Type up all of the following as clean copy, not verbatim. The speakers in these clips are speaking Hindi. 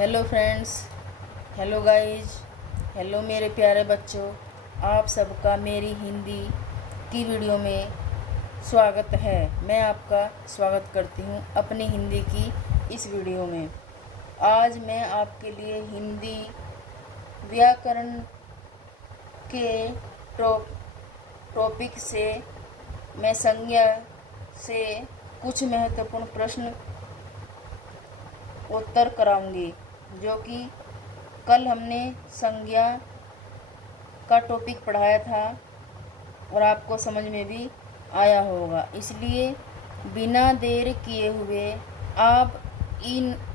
Hello friends, hello guys, hello मेरे प्यारे बच्चों। आप सबका मेरी हिंदी की वीडियो में स्वागत है। मैं आपका स्वागत करती हूँ अपनी हिंदी की इस वीडियो में। आज मैं आपके लिए हिंदी व्याकरण के टॉपिक से मैं संज्ञा से कुछ महत्वपूर्ण प्रश्न उत्तर कराऊंगी, जो कि कल हमने संज्ञा का टॉपिक पढ़ाया था और आपको समझ में भी आया होगा। इसलिए बिना देर किए हुए आप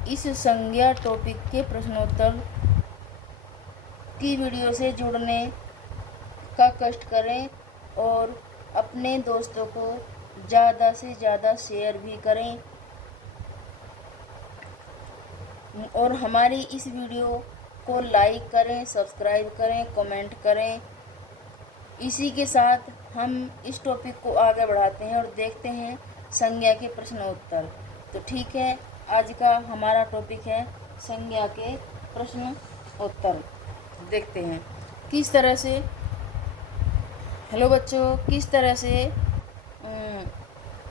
इस संज्ञा टॉपिक के प्रश्नोत्तर की वीडियो से जुड़ने का कष्ट करें और अपने दोस्तों को ज़्यादा से ज़्यादा शेयर भी करें और हमारी इस वीडियो को लाइक करें, सब्सक्राइब करें, कमेंट करें। इसी के साथ हम इस टॉपिक को आगे बढ़ाते हैं और देखते हैं संज्ञा के प्रश्न उत्तर। तो ठीक है, आज का हमारा टॉपिक है संज्ञा के प्रश्न उत्तर। देखते हैं किस तरह से, हेलो बच्चों, किस तरह से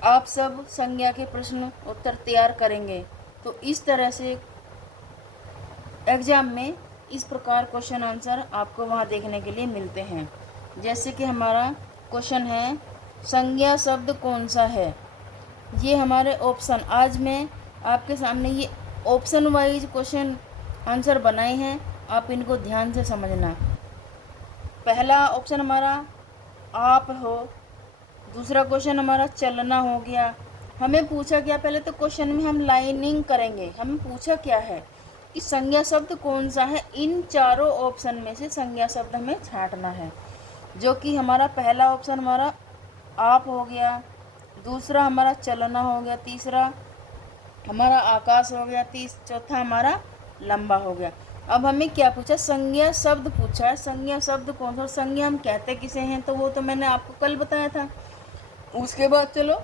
आप सब संज्ञा के प्रश्न उत्तर तैयार करेंगे। तो इस तरह से एग्ज़ाम में इस प्रकार क्वेश्चन आंसर आपको वहाँ देखने के लिए मिलते हैं। जैसे कि हमारा क्वेश्चन है, संज्ञा शब्द कौन सा है। ये हमारे ऑप्शन, आज मैं आपके सामने ये ऑप्शन वाइज क्वेश्चन आंसर बनाए हैं, आप इनको ध्यान से समझना। पहला ऑप्शन हमारा आप हो, दूसरा क्वेश्चन हमारा चलना हो गया। हमें पूछा क्या, पहले तो क्वेश्चन में हम लाइनिंग करेंगे। हमें पूछा क्या है कि संज्ञा शब्द कौन सा है। इन चारों ऑप्शन में से संज्ञा शब्द हमें छांटना है, जो कि हमारा पहला ऑप्शन हमारा आप हो गया, दूसरा हमारा चलना हो गया, तीसरा हमारा आकाश हो गया, चौथा हमारा लंबा हो गया। अब हमें क्या पूछा, संज्ञा शब्द पूछा है। संज्ञा शब्द कौन सा, संज्ञा हम कहते किसे हैं, तो वो तो मैंने आपको कल बताया था। उसके बाद चलो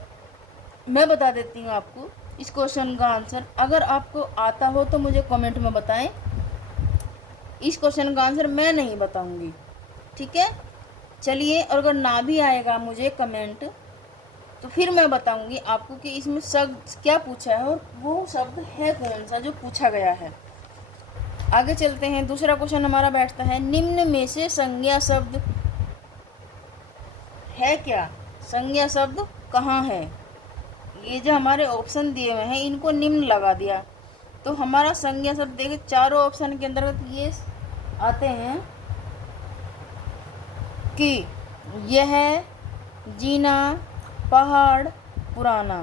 मैं बता देती हूँ आपको इस क्वेश्चन का आंसर। अगर आपको आता हो तो मुझे कमेंट में बताएं। इस क्वेश्चन का आंसर मैं नहीं बताऊंगी, ठीक है। चलिए, और अगर ना भी आएगा मुझे कमेंट, तो फिर मैं बताऊंगी आपको कि इसमें शब्द क्या पूछा है और वो शब्द है कौन सा जो पूछा गया है। आगे चलते हैं। दूसरा क्वेश्चन हमारा बैठता है, निम्न में से संज्ञा शब्द है क्या। संज्ञा शब्द कहाँ है। ये जो हमारे ऑप्शन दिए हुए हैं इनको निम्न लगा दिया, तो हमारा संज्ञा शब्द देखिए चारों ऑप्शन के अंतर्गत ये आते हैं कि यह, जीना, पहाड़, पुराना।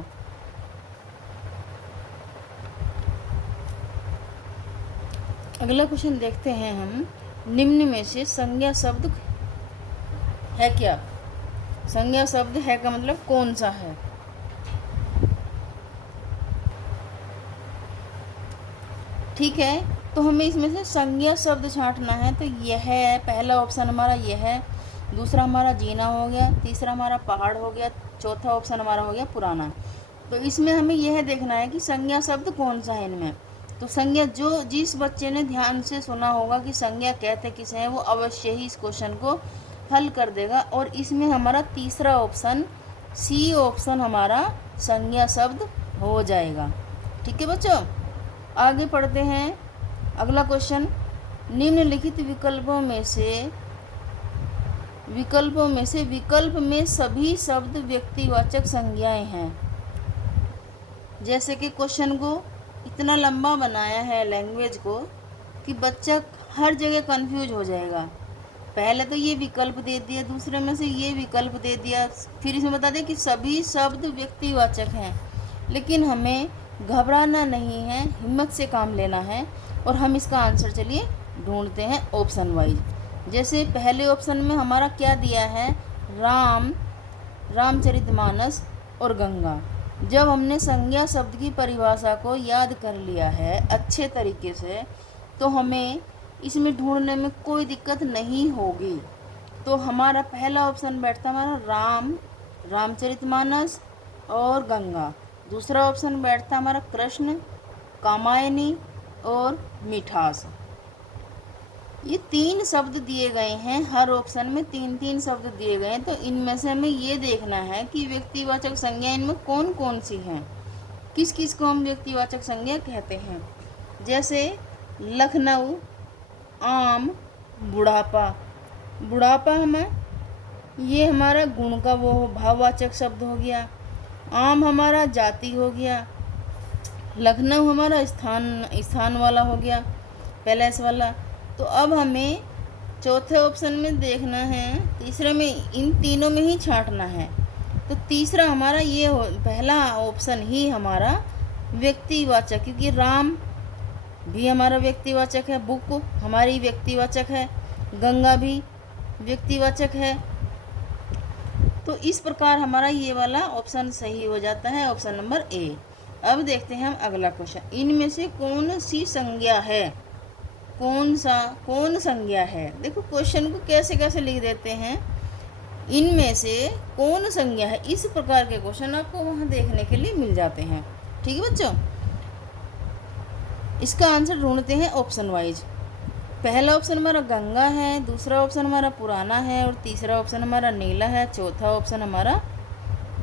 अगला क्वेश्चन देखते हैं हम, निम्न में से संज्ञा शब्द है क्या। संज्ञा शब्द है का मतलब कौन सा है। ठीक है, तो हमें इसमें से संज्ञा शब्द छांटना है। तो यह है पहला ऑप्शन हमारा, यह है, दूसरा हमारा जीना हो गया, तीसरा हमारा पहाड़ हो गया, चौथा ऑप्शन हमारा हो गया पुराना। तो इसमें हमें यह देखना है कि संज्ञा शब्द कौन सा है इनमें। तो संज्ञा, जो जिस बच्चे ने ध्यान से सुना होगा कि संज्ञा कहते किसे हैं, वो अवश्य ही इस क्वेश्चन को हल कर देगा। और इसमें हमारा तीसरा ऑप्शन, सी ऑप्शन हमारा संज्ञा शब्द हो जाएगा। ठीक है बच्चों, आगे पढ़ते हैं। अगला क्वेश्चन, निम्नलिखित विकल्पों में से विकल्प में सभी शब्द व्यक्तिवाचक संज्ञाएं हैं। जैसे कि क्वेश्चन को इतना लंबा बनाया है लैंग्वेज को कि बच्चा हर जगह कंफ्यूज हो जाएगा। पहले तो ये विकल्प दे दिया, दूसरे में से ये विकल्प दे दिया, फिर इसमें बता दिया कि सभी शब्द व्यक्तिवाचक हैं। लेकिन हमें घबराना नहीं है, हिम्मत से काम लेना है और हम इसका आंसर चलिए ढूंढते हैं ऑप्शन वाइज। जैसे पहले ऑप्शन में हमारा क्या दिया है, रामचरितमानस और गंगा। जब हमने संज्ञा शब्द की परिभाषा को याद कर लिया है अच्छे तरीके से, तो हमें इसमें ढूंढने में कोई दिक्कत नहीं होगी। तो हमारा पहला ऑप्शन बैठता हमारा रामचरितमानस और गंगा। दूसरा ऑप्शन बैठता हमारा कृष्ण, कामायनी और मिठास। ये 3 शब्द दिए गए हैं, हर ऑप्शन में 3-3 शब्द दिए गए हैं। तो इनमें से हमें ये देखना है कि व्यक्तिवाचक संज्ञा इनमें कौन कौन सी हैं, किस किस को हम व्यक्तिवाचक संज्ञा कहते हैं। जैसे लखनऊ, आम, बुढ़ापा। बुढ़ापा हमें ये हमारा गुण का वो भाववाचक शब्द हो गया, आम हमारा जाति हो गया, लखनऊ हमारा स्थान वाला हो गया, पैलेस वाला। तो अब हमें चौथे ऑप्शन में देखना है, तीसरे में, इन तीनों में ही छांटना है। तो तीसरा हमारा ये पहला ऑप्शन ही हमारा व्यक्तिवाचक, क्योंकि राम भी हमारा व्यक्तिवाचक है, बुक हमारी व्यक्तिवाचक है, गंगा भी व्यक्तिवाचक है। तो इस प्रकार हमारा ये वाला ऑप्शन सही हो जाता है, ऑप्शन नंबर ए। अब देखते हैं हम अगला क्वेश्चन, इनमें से कौन सी संज्ञा है, कौन संज्ञा है। देखो क्वेश्चन को कैसे कैसे लिख देते हैं, इनमें से कौन संज्ञा है। इस प्रकार के क्वेश्चन आपको वहाँ देखने के लिए मिल जाते हैं। ठीक है बच्चों, इसका आंसर ढूंढते हैं ऑप्शन वाइज। पहला ऑप्शन हमारा गंगा है, दूसरा ऑप्शन हमारा पुराना है, और तीसरा ऑप्शन हमारा नीला है, चौथा ऑप्शन हमारा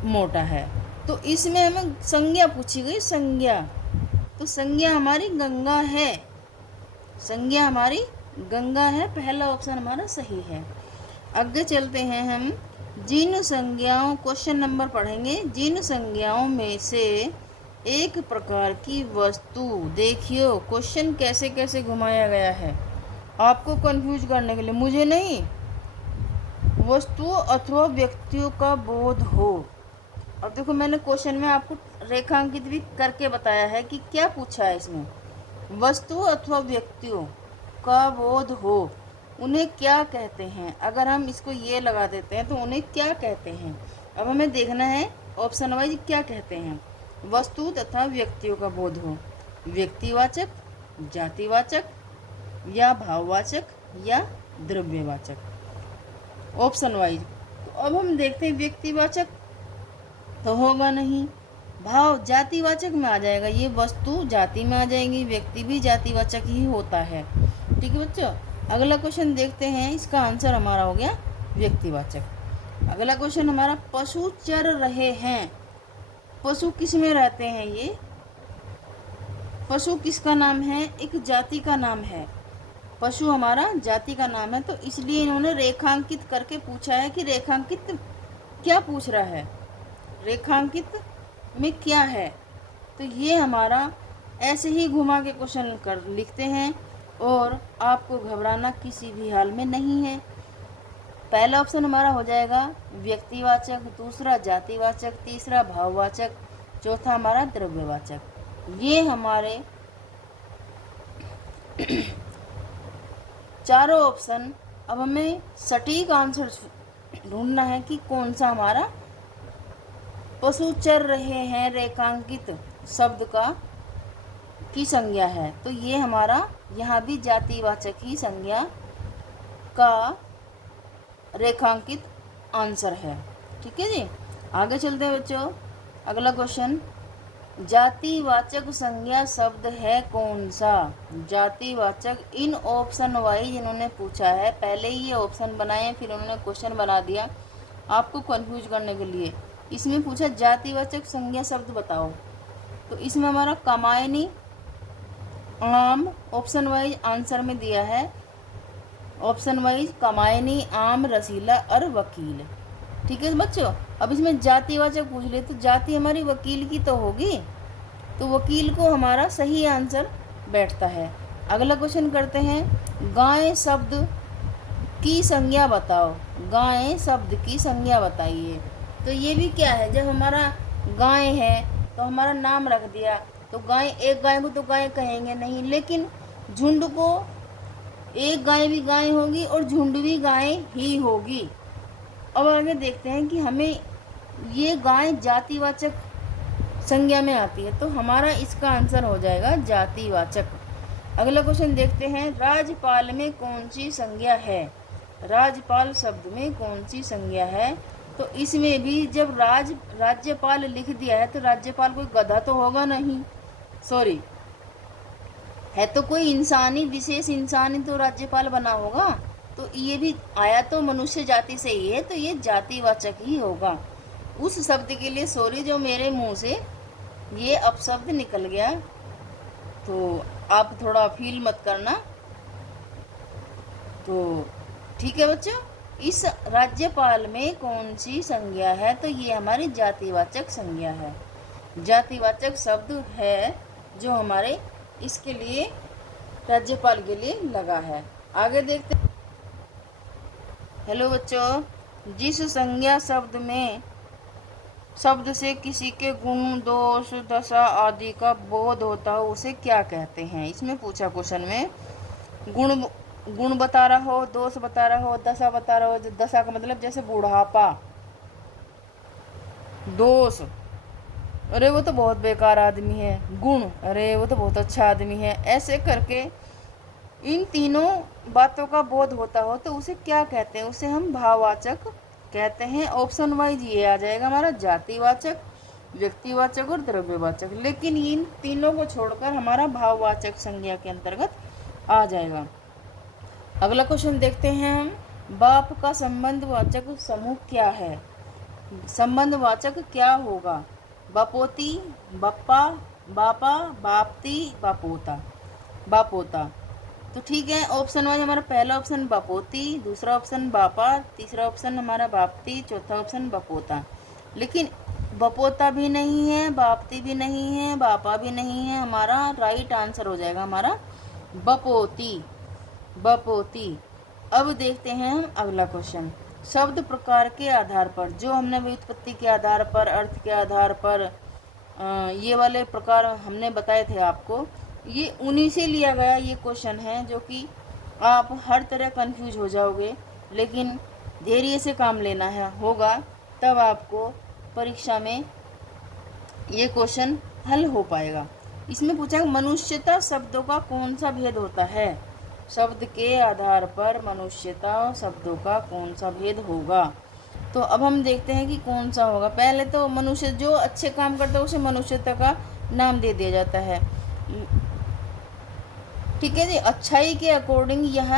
मोटा है। तो इसमें हमें संज्ञा पूछी गई, संज्ञा। तो संज्ञा हमारी गंगा है, संज्ञा हमारी गंगा है, पहला ऑप्शन हमारा सही है। आगे चलते हैं हम, जिन संज्ञाओं, क्वेश्चन नंबर पढ़ेंगे, जिन संज्ञाओं में से एक प्रकार की वस्तु, देखियो क्वेश्चन कैसे कैसे घुमाया गया है आपको कंफ्यूज करने के लिए, मुझे नहीं, वस्तु अथवा व्यक्तियों का बोध हो। अब देखो मैंने क्वेश्चन में आपको रेखांकित भी करके बताया है कि क्या पूछा है इसमें, वस्तु अथवा व्यक्तियों का बोध हो, उन्हें क्या कहते हैं। अगर हम इसको ये लगा देते हैं तो उन्हें क्या कहते हैं। अब हमें देखना है ऑप्शन वाइज क्या कहते हैं। वस्तु तथा व्यक्तियों का बोध हो, व्यक्तिवाचक, जातिवाचक, या भाववाचक, या द्रव्यवाचक। ऑप्शन वाइज तो अब हम देखते हैं, व्यक्तिवाचक तो होगा नहीं, भाव जातिवाचक में आ जाएगा, ये वस्तु जाति में आ जाएंगी, व्यक्ति भी जातिवाचक ही होता है। ठीक है बच्चों, अगला क्वेश्चन देखते हैं, इसका आंसर हमारा हो गया व्यक्तिवाचक। अगला क्वेश्चन हमारा, पशु चर रहे हैं। पशु किस में रहते हैं, ये पशु किसका नाम है, एक जाति का नाम है, पशु हमारा जाति का नाम है। तो इसलिए इन्होंने रेखांकित करके पूछा है कि रेखांकित क्या पूछ रहा है, रेखांकित में क्या है। तो ये हमारा ऐसे ही घुमा के क्वेश्चन कर लिखते हैं, और आपको घबराना किसी भी हाल में नहीं है। पहला ऑप्शन हमारा हो जाएगा व्यक्तिवाचक, दूसरा जातिवाचक, तीसरा भाववाचक, चौथा हमारा द्रव्यवाचक। ये हमारे चारों ऑप्शन। अब हमें सटीक आंसर ढूंढना है कि कौन सा हमारा पशु चर रहे हैं रेखांकित शब्द का की संज्ञा है। तो ये हमारा यहाँ भी जातिवाचक ही संज्ञा का रेखांकित आंसर है। ठीक है जी, आगे चलते हैं बच्चों। अगला क्वेश्चन, जातिवाचक संज्ञा शब्द है कौन सा। जातिवाचक, इन ऑप्शन वाइज इन्होंने पूछा है, पहले ही ये ऑप्शन बनाए फिर उन्होंने क्वेश्चन बना दिया आपको कंफ्यूज करने के लिए। इसमें पूछा जातिवाचक संज्ञा शब्द बताओ, तो इसमें हमारा कमायनी, आम, ऑप्शन वाइज आंसर में दिया है, ऑप्शन वाइज कमायनी, आम, रसीला और वकील। ठीक है बच्चों, अब इसमें जातिवाचक पूछ ले तो जाति हमारी वकील की तो होगी, तो वकील को हमारा सही आंसर बैठता है। अगला क्वेश्चन करते हैं, गाय शब्द की संज्ञा बताओ। गाय शब्द की संज्ञा बताइए। तो ये भी क्या है, जब हमारा गाय है तो हमारा नाम रख दिया, तो गाय, एक गाय को तो गाय कहेंगे नहीं, लेकिन झुंड को एक गाय भी गाय होगी और झुंड भी गाय ही होगी। अब आगे देखते हैं कि हमें ये गाय जातिवाचक संज्ञा में आती है, तो हमारा इसका आंसर हो जाएगा जातिवाचक। अगला क्वेश्चन देखते हैं, राजपाल में कौन सी संज्ञा है। राजपाल शब्द में कौन सी संज्ञा है। तो इसमें भी जब राज्यपाल लिख दिया है तो राज्यपाल कोई गधा तो होगा नहीं, सॉरी, है तो कोई इंसानी, विशेष इंसानी तो राज्यपाल बना होगा, तो ये भी आया तो मनुष्य जाति से ही है, तो ये जातिवाचक ही होगा। उस शब्द के लिए सॉरी जो मेरे मुंह से ये अपशब्द निकल गया, तो आप थोड़ा फील मत करना। तो ठीक है बच्चों, इस राज्यपाल में कौन सी संज्ञा है, तो ये हमारी जातिवाचक संज्ञा है, जातिवाचक शब्द है जो हमारे इसके लिए राज्यपाल के लिए लगा है। आगे देखते। हेलो बच्चों, जिस संज्ञा शब्द से किसी के गुण, दोष, दशा आदि का बोध होता हो उसे क्या कहते हैं? इसमें पूछा क्वेश्चन में, गुण बता रहा हो, दोष बता रहा हो, दशा बता रहा हो। दशा का मतलब जैसे बुढ़ापा, दोष अरे वो तो बहुत बेकार आदमी है, गुण अरे वो तो बहुत अच्छा आदमी है, ऐसे करके इन तीनों बातों का बोध होता हो तो उसे क्या कहते हैं? उसे हम भाववाचक कहते हैं। ऑप्शन वाइज ये आ जाएगा हमारा जातिवाचक, व्यक्तिवाचक और द्रव्यवाचक, लेकिन इन तीनों को छोड़कर हमारा भाववाचक संज्ञा के अंतर्गत आ जाएगा। अगला क्वेश्चन देखते हैं हम, बाप का संबंधवाचक समूह क्या है? संबंधवाचक क्या होगा? बापोती, बप्पा, बापा, बापती, बापोता, बापोता। तो ठीक है, ऑप्शन वाइज हमारा पहला ऑप्शन बापोती, दूसरा ऑप्शन बापा, तीसरा ऑप्शन हमारा बापती, चौथा ऑप्शन बपोता। लेकिन बपोता भी नहीं है, बापती भी नहीं है, बापा भी नहीं है, हमारा राइट आंसर हो जाएगा हमारा बपोती, बपोती। अब देखते हैं हम अगला क्वेश्चन, शब्द प्रकार के आधार पर, जो हमने व्युत्पत्ति के आधार पर, अर्थ के आधार पर ये वाले प्रकार हमने बताए थे आपको, ये उन्हीं से लिया गया ये क्वेश्चन है, जो कि आप हर तरह कंफ्यूज हो जाओगे, लेकिन धैर्य से काम लेना है होगा, तब आपको परीक्षा में ये क्वेश्चन हल हो पाएगा। इसमें पूछा है मनुष्यता शब्दों का कौन सा भेद होता है? शब्द के आधार पर मनुष्यता शब्दों का कौन सा भेद होगा? तो अब हम देखते हैं कि कौन सा होगा। पहले तो मनुष्य जो अच्छे काम करता है उसे मनुष्यता का नाम दे दिया जाता है, ठीक है जी। अच्छाई के अकॉर्डिंग यह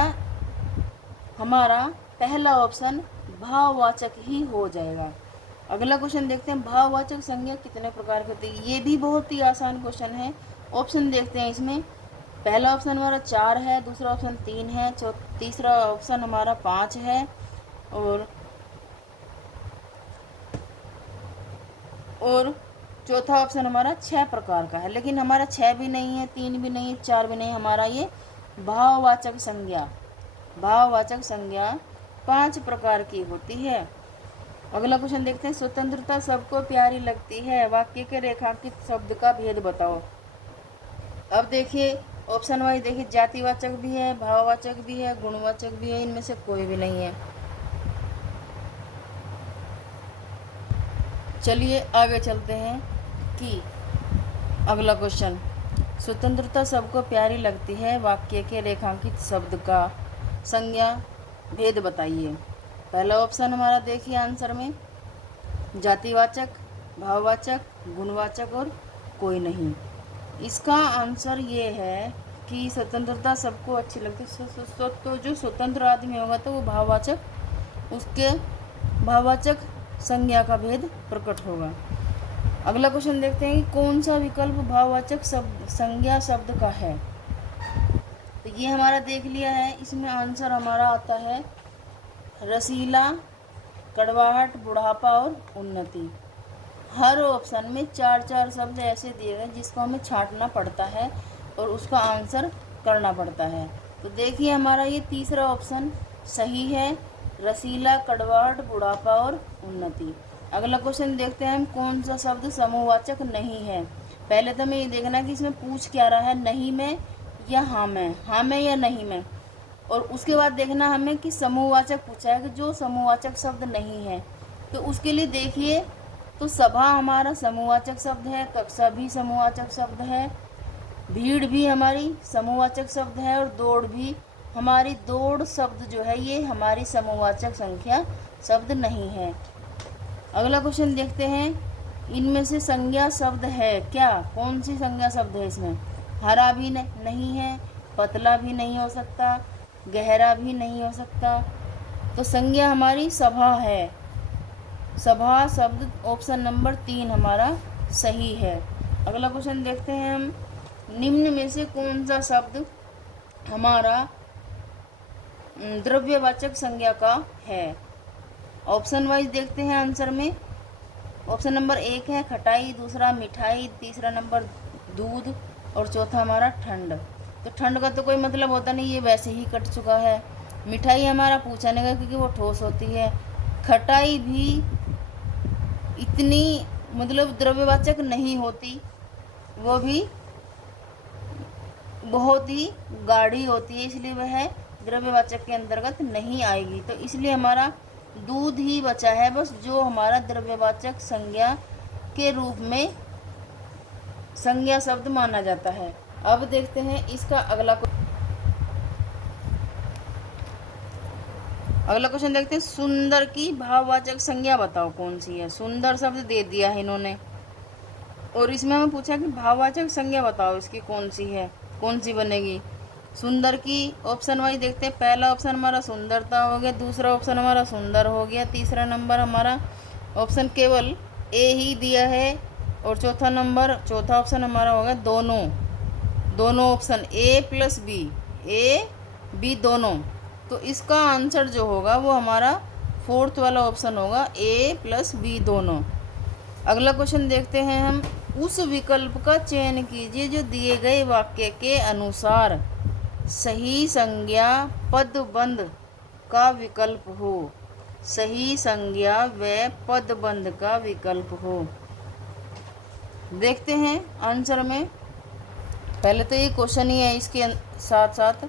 हमारा पहला ऑप्शन भाववाचक ही हो जाएगा। अगला क्वेश्चन देखते हैं, भाववाचक संज्ञा कितने प्रकार की होती है? ये भी बहुत ही आसान क्वेश्चन है। ऑप्शन देखते हैं इसमें, पहला ऑप्शन हमारा 4 है, दूसरा ऑप्शन 3 है, तीसरा ऑप्शन हमारा 5 है, और चौथा ऑप्शन हमारा 6 प्रकार का है। लेकिन हमारा 6 भी नहीं है, 3 भी नहीं है, 4 भी नहीं, हमारा ये भाववाचक संज्ञा, भाववाचक संज्ञा 5 प्रकार की होती है। अगला क्वेश्चन देखते हैं, स्वतंत्रता सबको प्यारी लगती है, वाक्य के रेखांकित शब्द का भेद बताओ। अब देखिए ऑप्शन वाइज देखिए, जातिवाचक भी है, भाववाचक भी है, गुणवाचक भी है, इनमें से कोई भी नहीं है। चलिए आगे चलते हैं कि अगला क्वेश्चन, स्वतंत्रता सबको प्यारी लगती है, वाक्य के रेखांकित शब्द का संज्ञा भेद बताइए। पहला ऑप्शन हमारा देखिए आंसर में, जातिवाचक, भाववाचक, गुणवाचक और कोई नहीं। इसका आंसर ये है कि स्वतंत्रता सबको अच्छी लगती है, तो जो स्वतंत्र आदमी होगा तो वो भाववाचक, उसके भाववाचक संज्ञा का भेद प्रकट होगा। अगला क्वेश्चन देखते हैं कि कौन सा विकल्प भाववाचक शब्द संज्ञा शब्द का है? तो ये हमारा देख लिया है, इसमें आंसर हमारा आता है रसीला, कड़वाहट, बुढ़ापा और उन्नति। हर ऑप्शन में 4-4 शब्द ऐसे दिए गए जिसको हमें छांटना पड़ता है और उसका आंसर करना पड़ता है। तो देखिए हमारा ये तीसरा ऑप्शन सही है, रसीला, कड़वाहट, बुढ़ापा और उन्नति। अगला क्वेश्चन देखते हैं हम, कौन सा शब्द समूहवाचक नहीं है? पहले तो हमें ये देखना कि इसमें पूछ क्या रहा है, नहीं में या हाँ में, हाँ में या नहीं में, और उसके बाद देखना हमें कि समूहवाचक पूछा है कि जो समूहवाचक शब्द नहीं है। तो उसके लिए देखिए, तो सभा हमारा समूहवाचक शब्द है, कक्षा भी समूहवाचक शब्द है, भीड़ भी हमारी समूहवाचक शब्द है, और दौड़ भी हमारी, दौड़ शब्द जो है ये हमारी समूहवाचक संख्या शब्द नहीं है। अगला क्वेश्चन देखते हैं, इनमें से संज्ञा शब्द है क्या? कौन सी संज्ञा शब्द है इसमें? हरा भी नहीं है, पतला भी नहीं हो सकता, गहरा भी नहीं हो सकता। तो संज्ञा हमारी सभा है। सभा शब्द ऑप्शन नंबर 3 हमारा सही है। अगला क्वेश्चन देखते हैं हम, निम्न में से कौन सा शब्द हमारा द्रव्यवाचक संज्ञा का है। ऑप्शन वाइज देखते हैं आंसर में। ऑप्शन नंबर 1 है खटाई, दूसरा मिठाई, तीसरा नंबर दूध और चौथा हमारा ठंड। तो ठंड का तो कोई मतलब होता नहीं, ये वैसे ही कट चुका है। मिठाई हमारा पूछा नहीं गया क्योंकि वो ठोस होती है। खटाई भी इतनी मतलब द्रव्यवाचक नहीं होती, वो भी बहुत ही गाढ़ी होती है, इसलिए वह द्रव्यवाचक के अंतर्गत नहीं आएगी। तो इसलिए हमारा दूध ही बचा है बस, जो हमारा द्रव्यवाचक संज्ञा के रूप में संज्ञा शब्द माना जाता है। अब देखते हैं इसका अगला क्वेश्चन देखते हैं, सुंदर की भाववाचक संज्ञा बताओ कौन सी है। सुंदर शब्द दे दिया है इन्होंने और इसमें हमें पूछा कि भाववाचक संज्ञा बताओ इसकी कौन सी है, कौन सी बनेगी। सुंदर की ऑप्शन वाइज देखते हैं। पहला ऑप्शन हमारा सुंदरता हो गया, दूसरा ऑप्शन हमारा सुंदर हो गया, तीसरा नंबर हमारा ऑप्शन केवल ए ही दिया है और चौथा ऑप्शन हमारा हो गया दोनों। दोनों option A plus B, A B दोनों। तो इसका आंसर जो होगा वो हमारा फोर्थ वाला ऑप्शन होगा, ए प्लस बी दोनों। अगला क्वेश्चन देखते हैं हम, उस विकल्प का चयन कीजिए जो दिए गए वाक्य के अनुसार सही संज्ञा पदबंध का विकल्प हो। सही संज्ञा व पदबंध का विकल्प हो। देखते हैं आंसर में। पहले तो ये क्वेश्चन ही है, इसके साथ साथ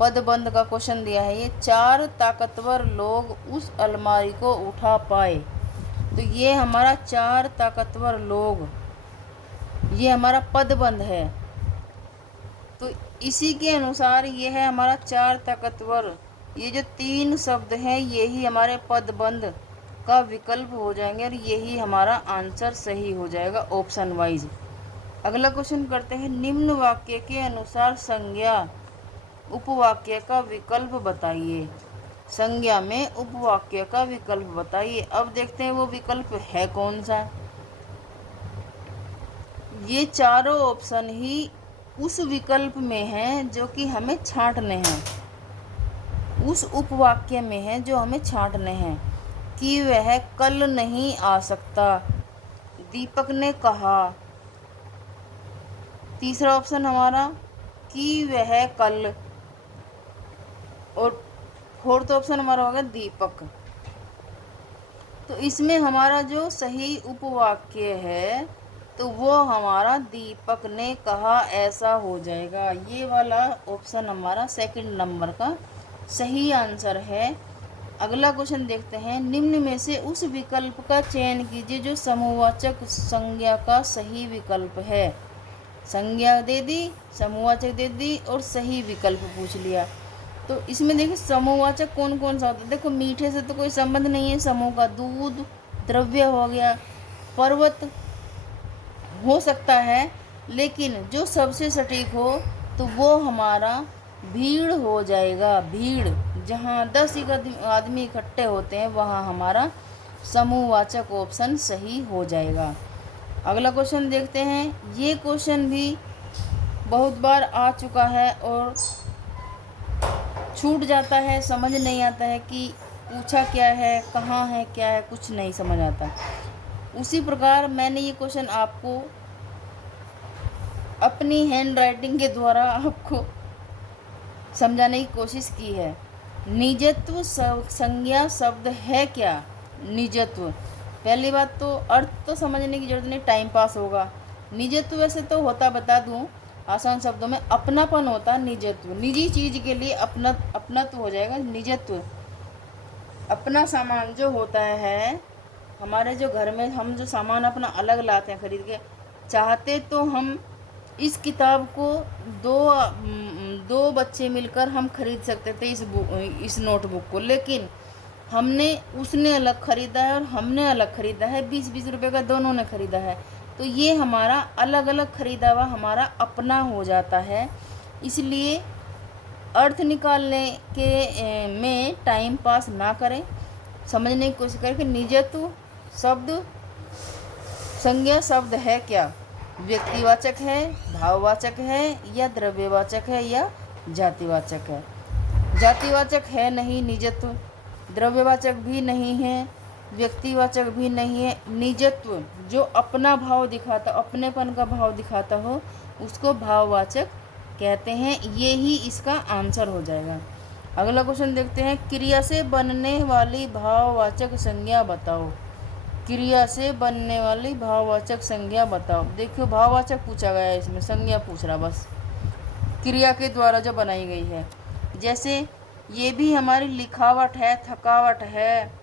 पदबंध का क्वेश्चन दिया है। ये 4 ताकतवर लोग उस अलमारी को उठा पाए। तो ये हमारा 4 ताकतवर लोग, ये हमारा पदबंध है। तो इसी के अनुसार ये है हमारा 4 ताकतवर। ये जो 3 शब्द हैं यही हमारे पदबंध का विकल्प हो जाएंगे और यही हमारा आंसर सही हो जाएगा ऑप्शन वाइज। अगला क्वेश्चन करते हैं, निम्न वाक्य के अनुसार संज्ञा उपवाक्य का विकल्प बताइए। संज्ञा में उपवाक्य का विकल्प बताइए। अब देखते हैं वो विकल्प है कौन सा। ये चारों ऑप्शन ही उस विकल्प में हैं जो कि हमें छांटने हैं, उस उपवाक्य में है जो हमें छांटने हैं। कि वह कल नहीं आ सकता, दीपक ने कहा। तीसरा ऑप्शन हमारा कि वह कल, और फोर्थ ऑप्शन हमारा होगा दीपक। तो इसमें हमारा जो सही उपवाक्य है तो वो हमारा दीपक ने कहा ऐसा हो जाएगा। ये वाला ऑप्शन हमारा सेकंड नंबर का सही आंसर है। अगला क्वेश्चन देखते हैं, निम्न में से उस विकल्प का चयन कीजिए जो समूहवाचक संज्ञा का सही विकल्प है। संज्ञा दे दी, समूहवाचक दे दी और सही विकल्प पूछ लिया। तो इसमें देखिए समूहवाचक कौन कौन सा होता है। देखो मीठे से तो कोई संबंध नहीं है समूह का, दूध द्रव्य हो गया, पर्वत हो सकता है, लेकिन जो सबसे सटीक हो तो वो हमारा भीड़ हो जाएगा। भीड़, जहाँ 10 आदमी इकट्ठे होते हैं वहाँ हमारा समूहवाचक ऑप्शन सही हो जाएगा। अगला क्वेश्चन देखते हैं। ये क्वेश्चन भी बहुत बार आ चुका है और छूट जाता है, समझ नहीं आता है कि पूछा क्या है, कहाँ है, क्या है, कुछ नहीं समझ आता। उसी प्रकार मैंने ये क्वेश्चन आपको अपनी हैंड राइटिंग के द्वारा आपको समझाने की कोशिश की है। निजत्व संज्ञा शब्द है क्या। निजत्व, पहली बात तो अर्थ तो समझने की जरूरत नहीं, टाइम पास होगा। निजत्व वैसे तो होता, बता दूं आसान शब्दों में, अपनापन होता निजत्व। निजी चीज़ के लिए अपनत्व हो जाएगा निजत्व। अपना सामान जो होता है, हमारे जो घर में हम जो सामान अपना अलग लाते हैं खरीद के, चाहते तो हम इस किताब को दो बच्चे मिलकर हम खरीद सकते थे इस नोटबुक को, लेकिन उसने अलग ख़रीदा है और हमने अलग ख़रीदा है, 20-20 रुपये का दोनों ने ख़रीदा है। तो ये हमारा अलग अलग खरीदा हुआ हमारा अपना हो जाता है। इसलिए अर्थ निकालने के में टाइम पास ना करें, समझने की कोशिश करें कि निजत्व शब्द संज्ञा शब्द है क्या, व्यक्तिवाचक है, भाववाचक है, या द्रव्यवाचक है, या जातिवाचक है। जातिवाचक है नहीं निजत्व, द्रव्यवाचक भी नहीं है, व्यक्तिवाचक भी नहीं है। निजत्व जो अपना भाव दिखाता, अपनेपन का भाव दिखाता हो, उसको भाववाचक कहते हैं। ये ही इसका आंसर हो जाएगा। अगला क्वेश्चन देखते हैं, क्रिया से बनने वाली भाववाचक संज्ञा बताओ। क्रिया से बनने वाली भाववाचक संज्ञा बताओ। देखो भाववाचक पूछा गया है, इसमें संज्ञा पूछ रहा बस, क्रिया के द्वारा जो बनाई गई है। जैसे ये भी हमारी लिखावट है, थकावट है,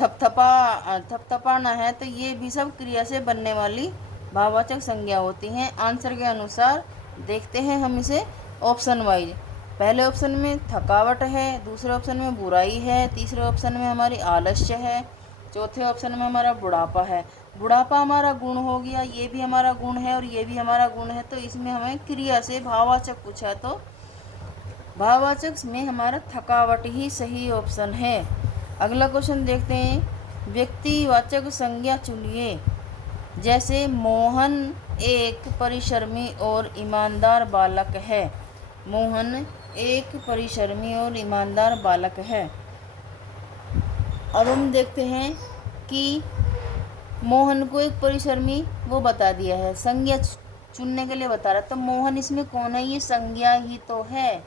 थपथपाना है, तो ये भी सब क्रिया से बनने वाली भाववाचक संज्ञा होती हैं। आंसर के अनुसार देखते हैं हम इसे ऑप्शन वाइज। पहले ऑप्शन में थकावट है, दूसरे ऑप्शन में बुराई है, तीसरे ऑप्शन में हमारी आलस्य है, चौथे ऑप्शन में हमारा बुढ़ापा है। बुढ़ापा हमारा गुण हो गया, ये भी हमारा गुण है और ये भी हमारा गुण है, तो इसमें हमें क्रिया से भाववाचक पूछा, तो भाववाचक में हमारा थकावट ही सही ऑप्शन है। अगला क्वेश्चन देखते हैं, व्यक्तिवाचक संज्ञा चुनिए। जैसे मोहन एक परिश्रमी और ईमानदार बालक है। मोहन एक परिश्रमी और ईमानदार बालक है। अब हम देखते हैं कि मोहन को एक परिश्रमी वो बता दिया है, संज्ञा चुनने के लिए बता रहा, तो मोहन इसमें कौन है, ये संज्ञा ही तो है,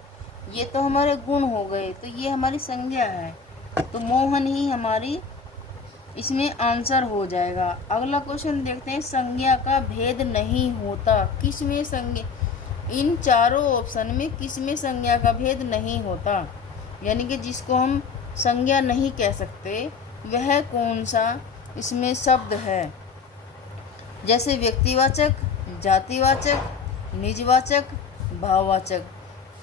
ये तो हमारे गुण हो गए, तो ये हमारी संज्ञा है, तो मोहन ही हमारी इसमें आंसर हो जाएगा। अगला क्वेश्चन देखते हैं, संज्ञा का भेद नहीं होता। किस में संज्ञा, इन चारों ऑप्शन में किस में संज्ञा का भेद नहीं होता, यानी कि जिसको हम संज्ञा नहीं कह सकते, वह कौन सा इसमें शब्द है। जैसे व्यक्तिवाचक, जातिवाचक, निजवाचक, भाववाचक,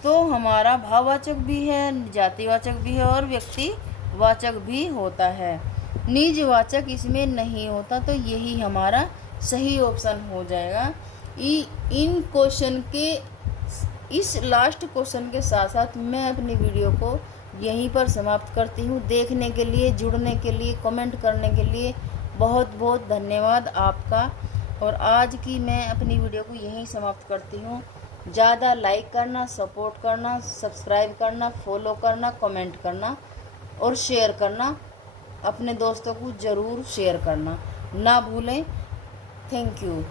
तो हमारा भाववाचक भी है, जातिवाचक भी है और व्यक्तिवाचक भी होता है। निजवाचक इसमें नहीं होता, तो यही हमारा सही ऑप्शन हो जाएगा। इन क्वेश्चन के, इस लास्ट क्वेश्चन के साथ साथ मैं अपनी वीडियो को यहीं पर समाप्त करती हूँ। देखने के लिए, जुड़ने के लिए, कमेंट करने के लिए बहुत बहुत धन्यवाद आपका। और आज की मैं अपनी वीडियो को यहीं समाप्त करती हूँ। ज़्यादा लाइक करना, सपोर्ट करना, सब्सक्राइब करना, फॉलो करना, कमेंट करना और शेयर करना, अपने दोस्तों को ज़रूर शेयर करना ना भूलें। Thank you.